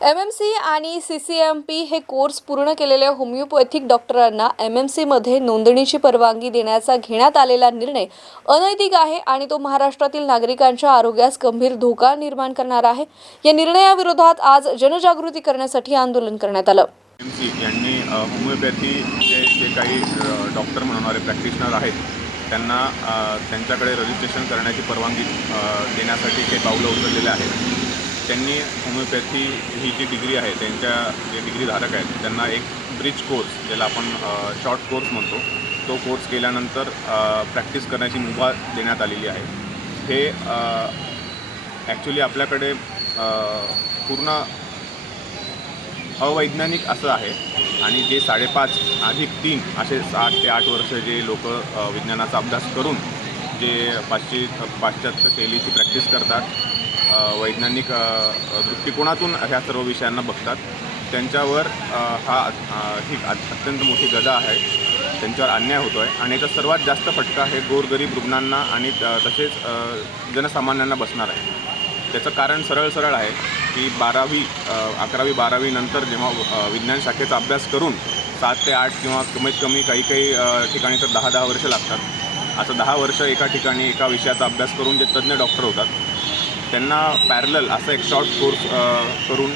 M M C आणि C C M P हे course पूर्ण केलेल्या होमिओपॅथिक डॉक्टरांना एम एम सीमध्ये नोंदणीची परवानगी देण्याचा घेण्यात आलेला निर्णय अनैतिक आहे आणि तो महाराष्ट्रातील नागरिकांच्या आरोग्यास गंभीर धोका निर्माण करणार आहे. या निर्णयाविरोधात आज जनजागृती करण्यासाठी आंदोलन करण्यात आलं. एम सी यांनी अ, होमिओपॅथीचे जे काही डॉक्टर म्हणणारे प्रॅक्टिशनर आहेत त्यांना त्यांच्याकडे रजिस्ट्रेशन करण्याची परवानगी देण्यासाठी ते पावलं उचललेले आहेत. त्यांनी होमिओपॅथी ही जी डिग्री आहे त्यांच्या जे डिग्रीधारक आहेत त्यांना एक ब्रिज कोर्स ज्याला आपण शॉर्ट कोर्स म्हणतो तो कोर्स केल्यानंतर प्रॅक्टिस करण्याची मुभा देण्यात आलेली आहे. हे ॲक्च्युली आपल्याकडे पूर्ण अवैज्ञानिक असं आहे आणि जे साडेपाच अधिक तीन असे सात ते आठ वर्ष जे लोक विज्ञानाचा अभ्यास करून जे पाश्चि पाश्चात्य शैलीची प्रॅक्टिस करतात वैज्ञानिक दृष्टिकोनातून ह्या सर्व विषयांना बघतात. त्यांच्यावर हा ही अत्यंत मोठी गदा आहे. त्यांच्यावर अन्याय होतो आहे आणि याचा सर्वात जास्त फटका हे गोरगरीब रुग्णांना आणि तसेच जनसामान्यांना बसणार आहे. त्याचं कारण सरळ सरळ आहे की बारावी अकरावी बारावी नंतर जेव्हा विज्ञान शाखेचा अभ्यास करून सात ते आठ किंवा कमीत कमी काही काही ठिकाणी तर दहा दहा वर्ष लागतात. असं दहा वर्ष एका ठिकाणी एका विषयाचा अभ्यास करून जे तज्ज्ञ डॉक्टर होतात त्यांना पॅरलल असा एक शॉर्ट कोर्स करून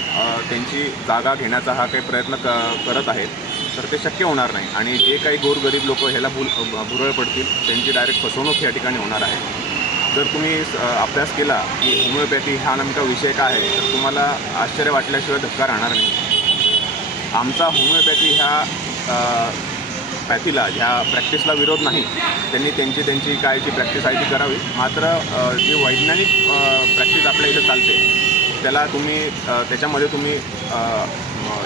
त्यांची जागा घेण्याचा हा काही प्रयत्न क करत आहेत तर ते शक्य होणार नाही. आणि जे काही गोरगरीब लोक ह्याला भुल भुरळ पडतील त्यांची डायरेक्ट फसवणूक या ठिकाणी होणार आहे. जर तुम्ही अभ्यास केला की होमिओपॅथी हा नेमका विषय काय आहे तर तुम्हाला आश्चर्य वाटल्याशिवाय धक्का राहणार नाही. आमचा होमिओपॅथी ह्या पॅथीला ह्या प्रॅक्टिसला विरोध नाही त्यांनी त्यांची त्यांची काय जी प्रॅक्टिस आहे ती करावी. मात्र जी वैज्ञानिक प्रॅक्टिस आपल्या इथं चालते त्याला तुम्ही त्याच्यामध्ये तुम्ही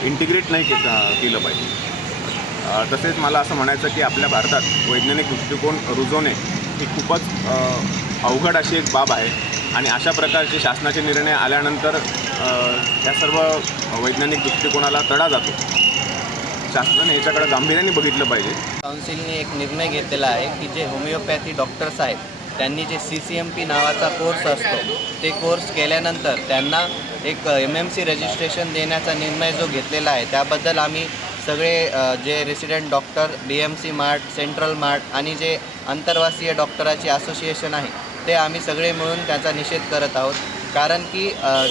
इंटिग्रेट नाही के केलं पाहिजे. तसेच मला असं म्हणायचं की आपल्या भारतात वैज्ञानिक दृष्टिकोन रुजवणे ही खूपच अवघड अशी एक बाब आहे. आणि अशा प्रकारचे शासनाचे निर्णय आल्यानंतर या सर्व वैज्ञानिक दृष्टिकोनाला तडा जातो. शासनाने याच्याकडे गांभीर्याने बघितलं पाहिजे. काउन्सिलने एक निर्णय घेतलेला आहे की जे होमिओपॅथी डॉक्टर्स आहेत त्यांनी जे सी सी एम पी नावाचा कोर्स असतो ते कोर्स केल्यानंतर त्यांना एक एम एम सी रजिस्ट्रेशन देण्याचा निर्णय जो घेतलेला आहे त्याबद्दल आम्ही सगळे जे resident doctor D M C MARD central MARD आणि जे आंतरवासीय डॉक्टराची असोसिएशन आहे ते आम्ही सगळे मिळून त्याचा निषेध करत आहोत. कारण की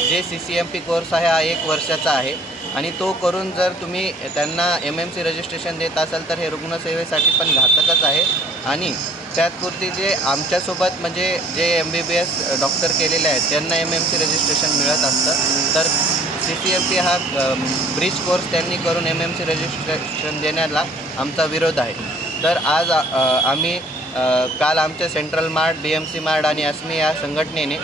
जे C C M P course आहे हा एक वर्षाचा आहे. आणि तो करून जर तुम्ही त्यांना एम एम सी रजिस्ट्रेशन देत असाल तर हे रुग्णसेवेसाठी पण घातकच आहे. आणि त्यातपुरती जे आमच्यासोबत म्हणजे जे M B B S doctor केलेले आहेत त्यांना एम एम सी रजिस्ट्रेशन मिळत असतं तर सी सी एम पी हा ब्रिज कोर्स त्यांनी करून एम एम सी रजिस्ट्रेशन देण्याला आमचा विरोध आहे. तर आज आम्ही काल आमच्या central MARD B M C MARD आणि अस्मी या संघटनेने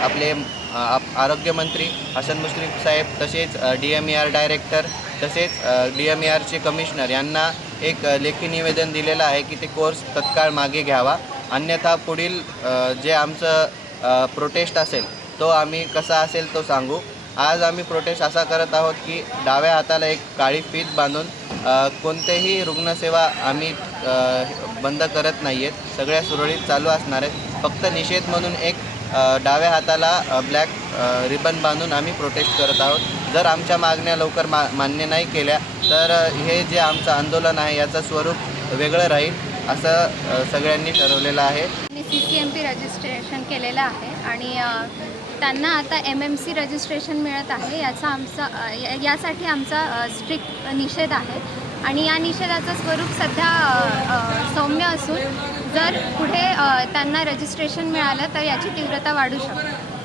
आपले आरोग्यमंत्री हसन मुश्रीफ साहेब तसेच D M E R director तसेच डी एम ई आरचे कमिशनर यांना एक लेखी निवेदन दिलेलं आहे की ते कोर्स तत्काळ मागे घ्यावा. अन्यथा पुढील जे आमचं प्रोटेस्ट असेल तो आम्ही कसा असेल तो सांगू. आज आम्ही प्रोटेस्ट असा करत आहोत की डाव्या हाताला एक काळी फीत बांधून कोणतेही रुग्णसेवा आम्ही बंद करत नाही आहेत सगळ्या सुरळीत चालू असणार आहेत. फक्त निषेध म्हणून एक डाव्या हाताला ब्लॅक रिबन बांधून आम्ही प्रोटेस्ट करत आहोत. जर आमच्या मागण्या लवकर मा मान्य नाही केल्या तर हे जे आमचं आंदोलन आहे याचं स्वरूप वेगळं राहील असं सगळ्यांनी ठरवलेलं आहे. मी C C M P registration केलेलं आहे आणि त्यांना आता एम एम सी रजिस्ट्रेशन मिळत आहे. याचा आमचा यासाठी आमचा स्ट्रिक्ट निषेध आहे. आणि या निषेधाचं स्वरूप सध्या सौम्य असून जर पुढे त्यांना रजिस्ट्रेशन मिळालं तर याची तीव्रता वाढू शकते.